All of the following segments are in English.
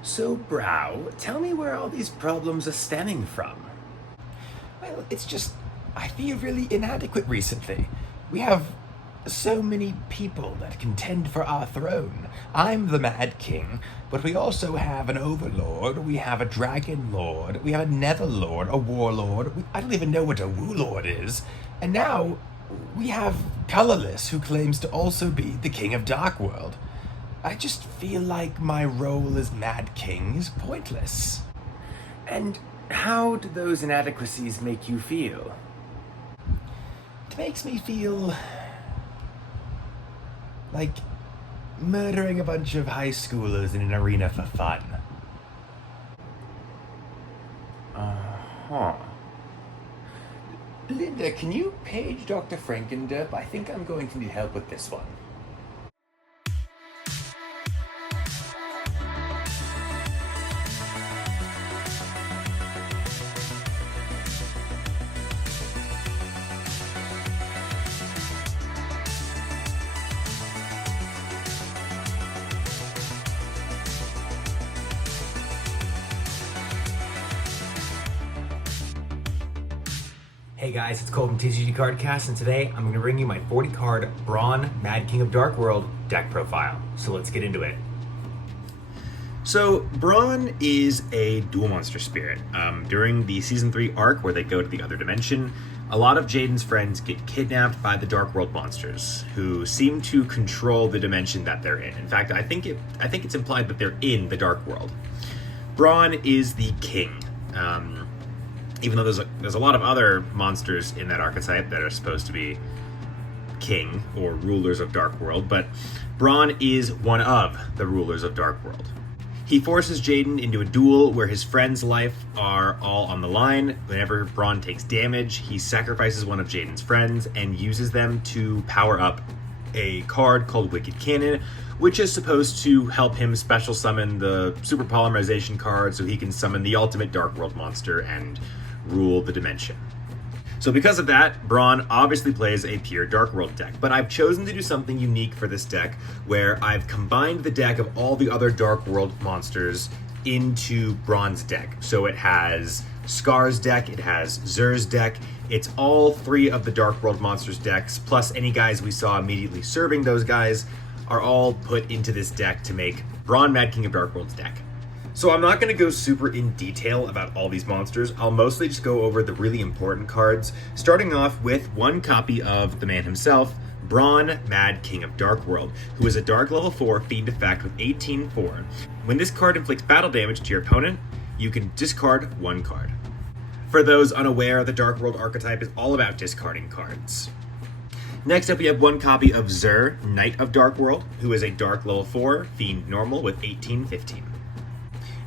So, Brow, tell me where all these problems are stemming from. Well, it's just, I feel really inadequate recently. We have so many people that contend for our throne. I'm the Mad King, but we also have an Overlord, we have a Dragon Lord, we have a Nether Lord, a Warlord. I don't even know what a Woo Lord is. And now we have Colorless, who claims to also be the King of Darkworld. I just feel like my role as Mad King is pointless. And how do those inadequacies make you feel? It makes me feel like murdering a bunch of high schoolers in an arena for fun. Huh. Linda, can you page Dr. Frankenderp? I think I'm going to need help with this one. Hey guys, it's Cole from TCG Cardcast, and today I'm going to bring you my 40 card Bron, Mad King of Darkworld deck profile. So let's get into it. So, Bronn is a dual monster spirit. During the Season 3 arc, where they go to the other dimension, a lot of Jaden's friends get kidnapped by the Darkworld monsters, who seem to control the dimension that they're in. In fact, I think it's implied that they're in the Darkworld. Bronn is the king. Even though there's a lot of other monsters in that archetype that are supposed to be king or rulers of Darkworld, but Bronn is one of the rulers of Darkworld. He forces Jaden into a duel where his friend's life are all on the line. Whenever Bronn takes damage, he sacrifices one of Jaden's friends and uses them to power up a card called Wicked Cannon, which is supposed to help him special summon the Super Polymerization card so he can summon the ultimate Darkworld monster and rule the dimension. So because of that, Bronn obviously plays a pure Darkworld deck, but I've chosen to do something unique for this deck where I've combined the deck of all the other Darkworld monsters into Bronn's deck. So it has Scar's deck, it has Zer's deck, it's all three of the Darkworld monsters decks, plus any guys we saw immediately serving those guys are all put into this deck to make Bronn Mad King of Darkworld's deck. So I'm not going to go super in detail about all these monsters. I'll mostly just go over the really important cards, starting off with one copy of the man himself, Bronn, Mad King of Darkworld, who is a Dark level 4 Fiend effect with 18-4. When this card inflicts battle damage to your opponent, you can discard one card. For those unaware, the Darkworld archetype is all about discarding cards. Next up, we have one copy of Zer, Knight of Darkworld, who is a Dark level 4 Fiend normal with 18-15.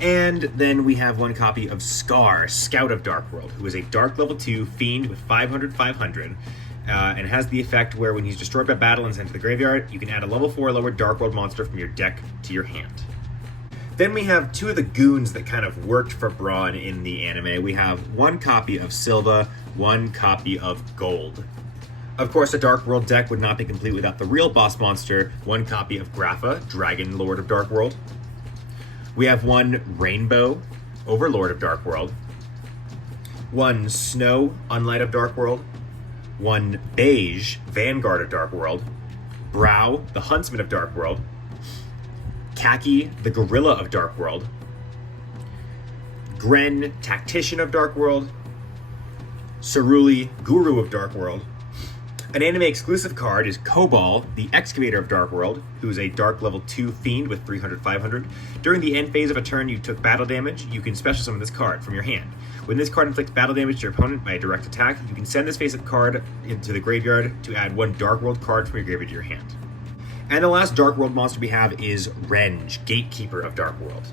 And then we have one copy of Scar, Scout of Darkworld, who is a Dark level 2 Fiend with 500-500, and has the effect where when he's destroyed by battle and sent to the graveyard, you can add a level 4 lower Darkworld monster from your deck to your hand. Then we have two of the goons that kind of worked for Bronn in the anime. We have one copy of Silva, one copy of Gold. Of course, a Darkworld deck would not be complete without the real boss monster, one copy of Grapha, Dragon Lord of Darkworld. We have one Rainbow, Overlord of Darkworld, one Snow, Unlight of Darkworld, one Beige, Vanguard of Darkworld, Brow, the Huntsman of Darkworld, Khaki, the Gorilla of Darkworld, Gren, Tactician of Darkworld, Ceruli, Guru of Darkworld. An anime-exclusive card is Cobal, the Excavator of Darkworld, who is a Dark level 2 Fiend with 300-500. During the end phase of a turn you took battle damage, you can special summon this card from your hand. When this card inflicts battle damage to your opponent by a direct attack, you can send this face-up card into the graveyard to add one Darkworld card from your graveyard to your hand. And the last Darkworld monster we have is Renge, Gatekeeper of Darkworld.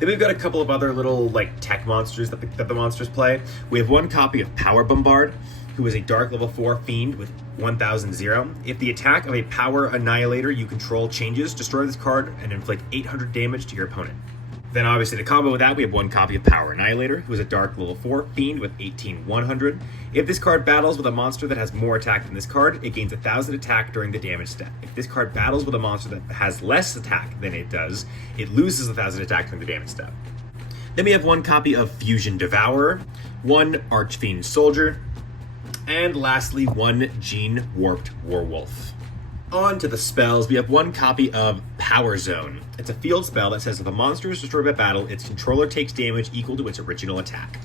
Then we've got a couple of other little tech monsters that the monsters play. We have one copy of Power Bombard, who is a Dark level 4 Fiend with 1000-0. If the attack of a Power Annihilator you control changes, destroy this card and inflict 800 damage to your opponent. Then obviously to combo with that, we have one copy of Power Annihilator, who is a dark level 4 fiend with 18,100. If this card battles with a monster that has more attack than this card, it gains 1,000 attack during the damage step. If this card battles with a monster that has less attack than it does, it loses 1,000 attack during the damage step. Then we have one copy of Fusion Devourer, one Archfiend Soldier, and lastly, one Gene Warped Warwolf. On to the spells, we have one copy of Power Zone. It's a field spell that says if a monster is destroyed by battle, its controller takes damage equal to its original attack.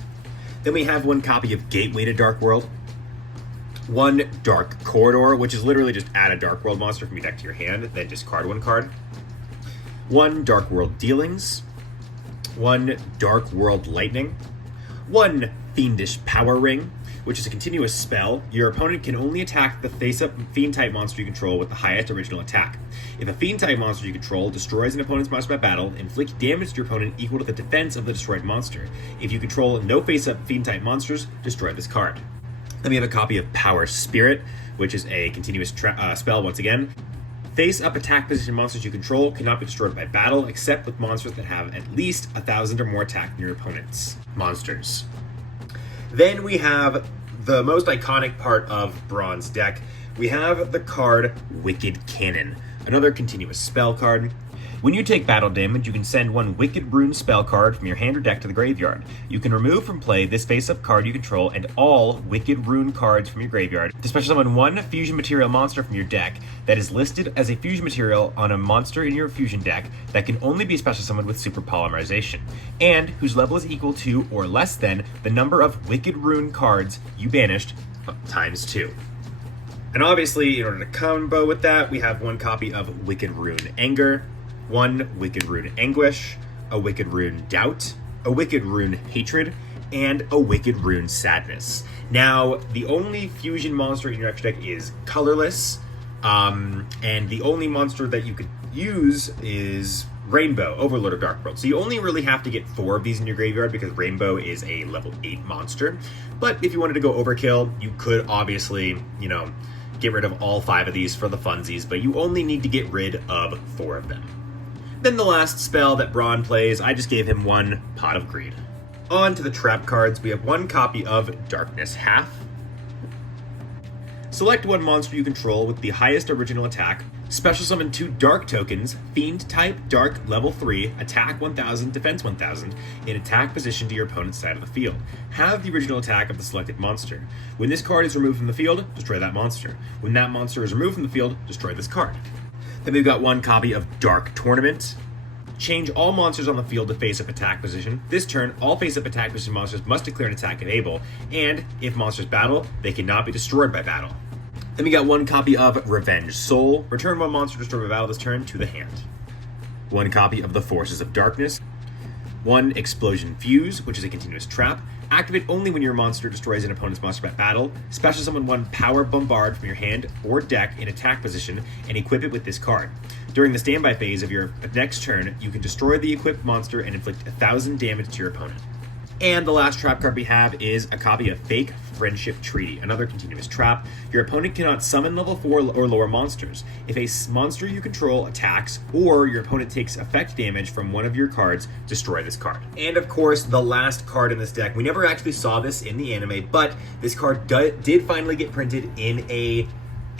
Then we have one copy of Gateway to Darkworld, one Dark Corridor, which is literally just add a Darkworld monster from your deck to your hand, then discard one card. One Darkworld Dealings, one Darkworld Lightning, one Fiendish Power Ring, which is a continuous spell. Your opponent can only attack the face-up Fiend-type monster you control with the highest original attack. If a Fiend-type monster you control destroys an opponent's monster by battle, inflict damage to your opponent equal to the defense of the destroyed monster. If you control no face-up Fiend-type monsters, destroy this card. Then we have a copy of Power Spirit, which is a continuous spell once again. Face-up attack position monsters you control cannot be destroyed by battle, except with monsters that have at least 1,000 or more attack than your opponent's monsters. Then we have the most iconic part of Bronn's deck. We have the card Wicked Cannon, another continuous spell card. When you take battle damage, you can send one Wicked Rune spell card from your hand or deck to the graveyard. You can remove from play this face-up card you control and all Wicked Rune cards from your graveyard to special summon one fusion material monster from your deck that is listed as a fusion material on a monster in your fusion deck that can only be special summoned with super polymerization, and whose level is equal to or less than the number of Wicked Rune cards you banished times 2. And obviously, in order to combo with that, we have one copy of Wicked Rune Anger, one Wicked Rune Anguish, a Wicked Rune Doubt, a Wicked Rune Hatred, and a Wicked Rune Sadness. Now, the only fusion monster in your extra deck is colorless, and the only monster that you could use is Rainbow, Overlord of Darkworld. So you only really have to get 4 of these in your graveyard because Rainbow is a level 8 monster. But if you wanted to go overkill, you could obviously, get rid of all 5 of these for the funsies, but you only need to get rid of 4 of them. Then the last spell that Bronn plays, I just gave him one Pot of Greed. On to the trap cards, we have one copy of Darkness Half. Select one monster you control with the highest original attack. Special summon 2 dark tokens, Fiend type, Dark, level 3, attack 1000, defense 1000, in attack position to your opponent's side of the field. Have the original attack of the selected monster. When this card is removed from the field, destroy that monster. When that monster is removed from the field, destroy this card. Then we've got one copy of Dark Tournament. Change all monsters on the field to face-up attack position. This turn, all face-up attack position monsters must declare an attack if able, and if monsters battle, they cannot be destroyed by battle. Then we got one copy of Revenge Soul. Return one monster destroyed by battle this turn to the hand. One copy of the Forces of Darkness. One Explosion Fuse, which is a continuous trap. Activate only when your monster destroys an opponent's monster by battle. Special summon one Power Bombard from your hand or deck in attack position and equip it with this card. During the standby phase of your next turn, you can destroy the equipped monster and inflict 1,000 damage to your opponent. And the last trap card we have is a copy of Fake Friendship Treaty, another continuous trap. Your opponent cannot summon level 4 or lower monsters. If a monster you control attacks, or your opponent takes effect damage from one of your cards, destroy this card. And of course, the last card in this deck, we never actually saw this in the anime, but this card did finally get printed in a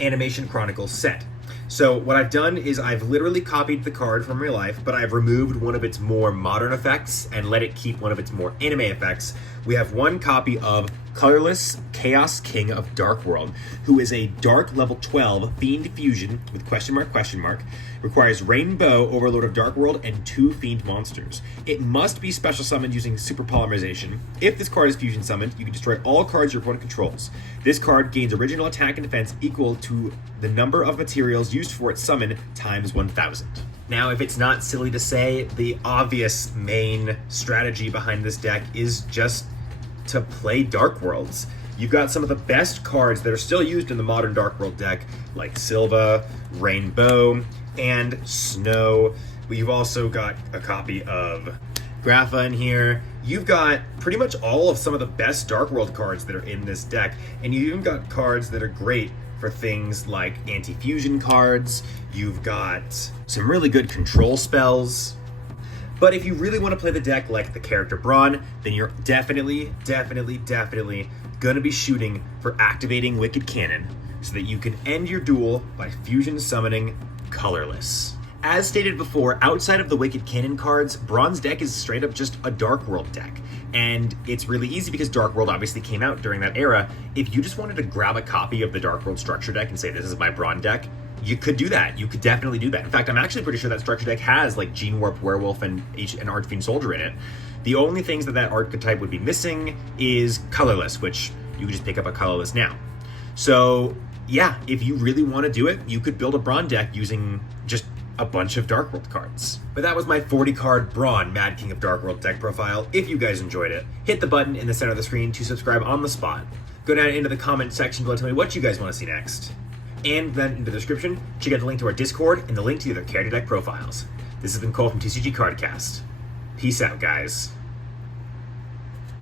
Animation Chronicles set. So what I've done is I've literally copied the card from real life, but I've removed one of its more modern effects and let it keep one of its more anime effects. We have one copy of Colorless Chaos King of Darkworld, who is a dark level 12 Fiend Fusion with question mark, requires Rainbow, Overlord of Darkworld, and 2 Fiend monsters. It must be special summoned using Super Polymerization. If this card is fusion summoned, you can destroy all cards your opponent controls. This card gains original attack and defense equal to the number of materials used for its summon times 1000. Now, if it's not silly to say, the obvious main strategy behind this deck is just to play Dark Worlds. You've got some of the best cards that are still used in the modern Dark World deck, like Silva, Rainbow, and Snow. You've also got a copy of Grapha in here. You've got pretty much all of some of the best Dark World cards that are in this deck, and you've even got cards that are great for things like anti-fusion cards. You've got some really good control spells. But if you really want to play the deck like the character Bron, then you're definitely gonna be shooting for activating Wicked Cannon so that you can end your duel by fusion summoning Colorless. As stated before, outside of the Wicked Cannon cards, Bron's deck is straight up just a Darkworld deck. And it's really easy because Darkworld obviously came out during that era. If you just wanted to grab a copy of the Darkworld structure deck and say, this is my Bron deck, you could do that. You could definitely do that. In fact, I'm actually pretty sure that structure deck has like Gene Warp Werewolf and Archfiend Soldier in it. The only things that archetype would be missing is Colorless, which you could just pick up a Colorless now. So yeah, if you really want to do it, you could build a Bron deck using just a bunch of Darkworld cards. But that was my 40 card Bron Mad King of Darkworld deck profile. If you guys enjoyed it, hit the button in the center of the screen to subscribe on the spot. Go down into the comment section below, tell me what you guys want to see next. And then in the description, check out the link to our Discord and the link to the other character deck profiles. This has been Cole from TCG Cardcast. Peace out, guys.